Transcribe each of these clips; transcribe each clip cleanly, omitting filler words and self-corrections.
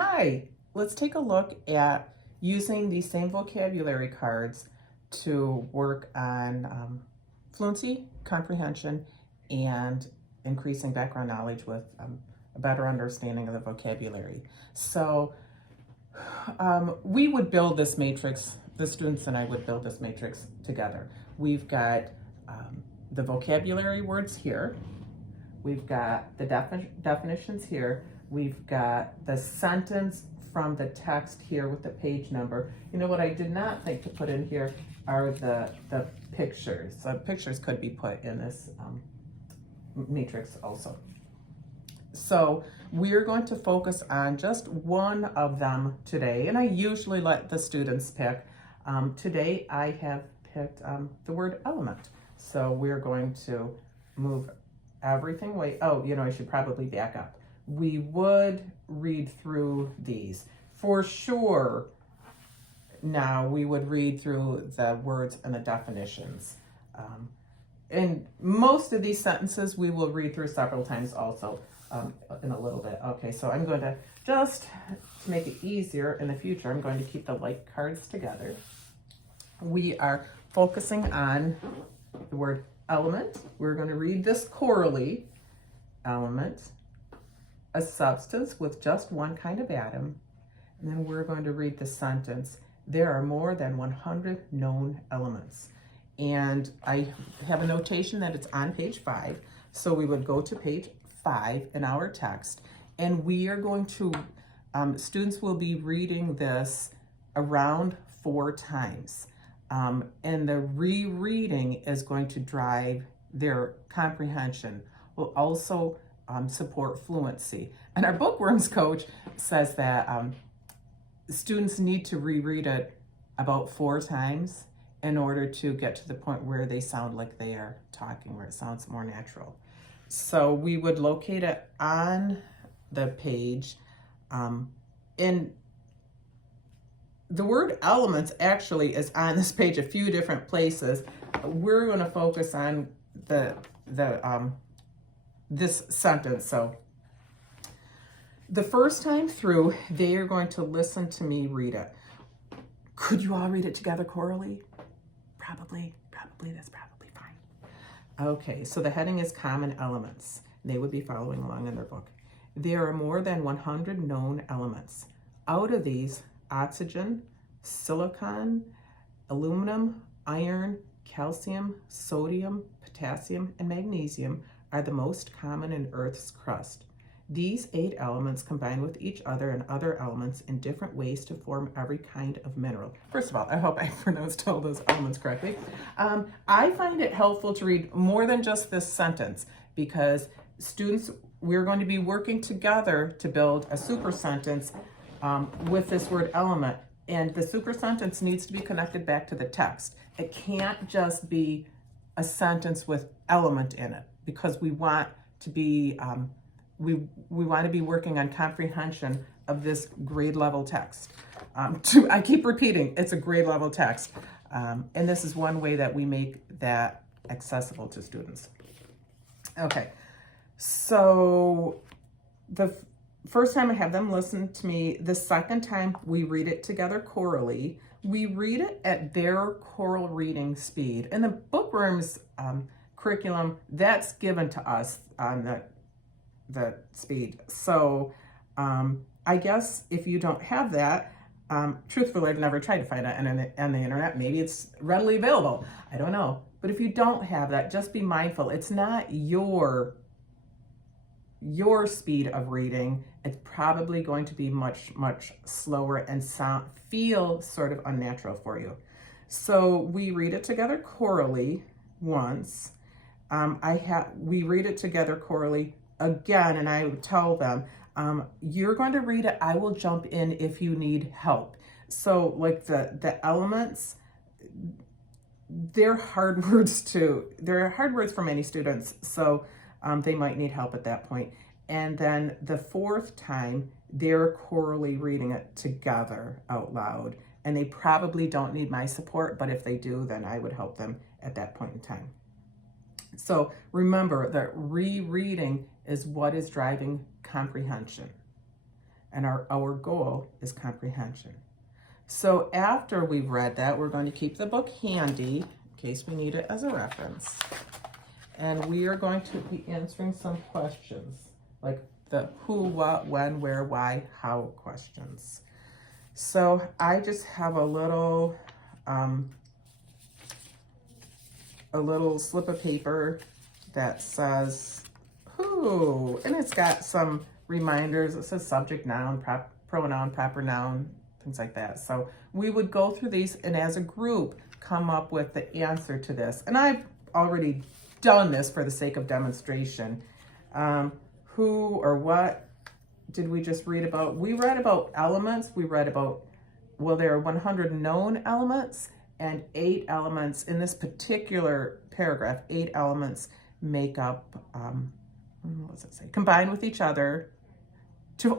Hi, let's take a look at using these same vocabulary cards to work on fluency, comprehension, and increasing background knowledge with a better understanding of the vocabulary. So we would build this matrix, the students and I would build this matrix together. We've got the vocabulary words here. We've got the definitions here. We've got the sentence from the text here with the page number. You know what I did not think to put in here are the pictures. So pictures could be put in this matrix also. So we're going to focus on just one of them today, and I usually let the students pick. Today I have picked the word element. So we're going to move everything away. Oh, you know, I should probably back up. We would read through these for sure. Now we would read through the words and the definitions. And most of these sentences we will read through several times also in a little bit. Okay, so I'm going to just to make it easier in the future, I'm going to keep the like cards together. We are focusing on the word element. We're going to read this chorally. Element, a substance with just one kind of atom. And then we're going to read the sentence. There are more than 100 known elements. And I have a notation that it's on page 5. So we would go to page 5 in our text. And we are going to, students will be reading this around 4 times. And the rereading is going to drive their comprehension. Will also support fluency. And our bookworms coach says that students need to reread it about 4 times in order to get to the point where they sound like they are talking, where it sounds more natural. So we would locate it on the page. And the word elements actually is on this page a few different places. We're going to focus on this sentence. So the first time through, they are going to listen to me read it. Could you all read it together chorally? Probably, that's probably fine. Okay, so the heading is common elements. They would be following along in their book. There are more than 100 known elements. Out of these, oxygen, silicon, aluminum, iron, calcium, sodium, potassium, and magnesium are the most common in Earth's crust. These 8 elements combine with each other and other elements in different ways to form every kind of mineral. First of all, I hope I pronounced all those elements correctly. I find it helpful to read more than just this sentence because students, we're going to be working together to build a super sentence with this word element. And the super sentence needs to be connected back to the text. It can't just be a sentence with element in it because we want to be we want to be working on comprehension of this grade level text. I keep repeating, it's a grade level text. And this is one way that we make that accessible to students. Okay, so the first time I have them listen to me, the second time we read it together chorally. We read it at their choral reading speed. And the bookworms curriculum, that's given to us on the speed. So I guess if you don't have that, truthfully, I've never tried to find it on the internet. Maybe it's readily available. I don't know. But if you don't have that, just be mindful. It's not your speed of reading. It's probably going to be much slower and feel sort of unnatural for you. So we read it together chorally once. We read it together chorally again, and I would tell them, you're going to read it. I will jump in if you need help. So like the elements, they're hard words too. They're hard words for many students. So they might need help at that point. And then the 4th time, they're chorally reading it together out loud. And they probably don't need my support, but if they do, then I would help them at that point in time. So remember that rereading is what is driving comprehension. and our goal is comprehension. So after we've read that, we're going to keep the book handy in case we need it as a reference. And we are going to be answering some questions, like the who, what, when, where, why, how questions. So I just have a little slip of paper that says who, and it's got some reminders. It says subject, noun, pronoun, proper noun, things like that. So we would go through these and as a group come up with the answer to this. And I've already done this for the sake of demonstration. Who or what did we just read about? We read about elements. We read about, well, there are 100 known elements and 8 elements in this particular paragraph. 8 elements make up, what does it say? Combine with each other to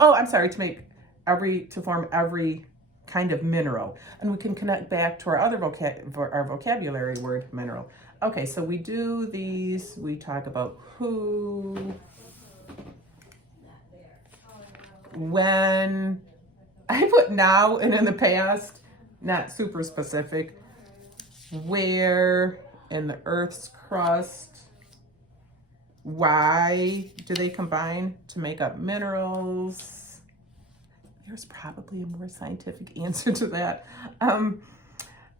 form every kind of mineral. And we can connect back to our other vocabulary word, mineral. Okay, so we do these, we talk about who, when, I put now and in the past, not super specific, where in the Earth's crust, why do they combine to make up minerals? There's probably a more scientific answer to that.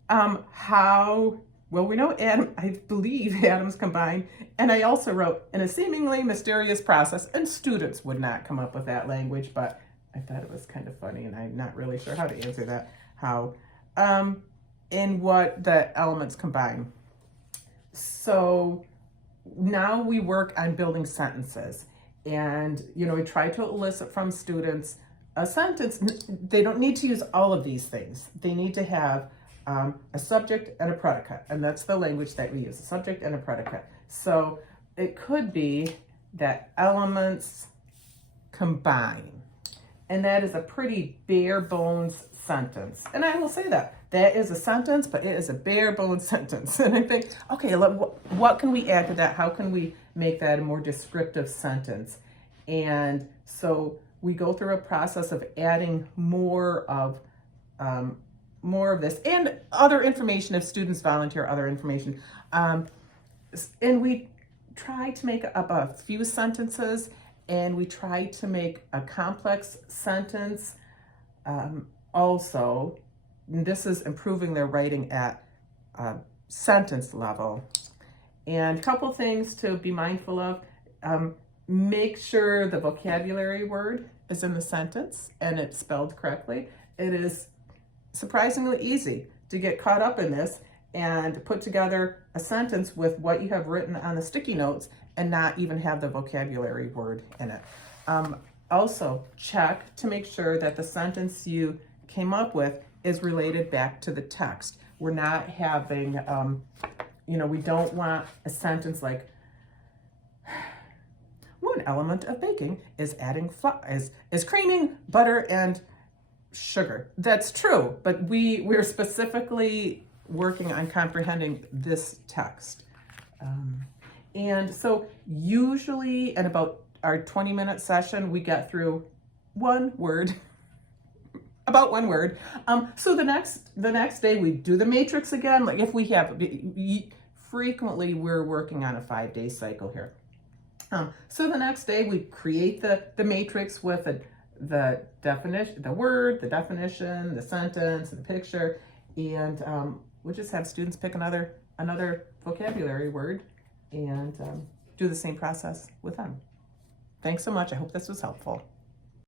How, well, we know I believe atoms combine, and I also wrote in a seemingly mysterious process, and students would not come up with that language, but I thought it was kind of funny, and I'm not really sure how to answer that. How, in what the elements combine. So now we work on building sentences, and we try to elicit from students a sentence. They don't need to use all of these things. They need to have a subject and a predicate, and that's the language that we use, a subject and a predicate. So it could be that elements combine, and that is a pretty bare bones sentence. And I will say that is a sentence, but it is a bare bones sentence. And I think, okay, what can we add to that? How can we make that a more descriptive sentence? And so we go through a process of adding more of this and other information if students volunteer other information. And we try to make up a few sentences, and we try to make a complex sentence. Also, this is improving their writing at sentence level. And a couple things to be mindful of. Make sure the vocabulary word is in the sentence and it's spelled correctly. It is surprisingly easy to get caught up in this and put together a sentence with what you have written on the sticky notes and not even have the vocabulary word in it. Also, check to make sure that the sentence you came up with is related back to the text. We're not having, we don't want a sentence like, one element of baking is adding is creaming butter and sugar. That's true, but we're specifically working on comprehending this text. And so usually in about our 20-minute session, we get through one word, about one word. So the next day we do the matrix again. Like if we have, frequently we're working on a 5-day cycle here. So the next day we create the matrix with the definition, the word, the definition, the sentence, the picture, and we'll just have students pick another vocabulary word and do the same process with them. Thanks so much. I hope this was helpful.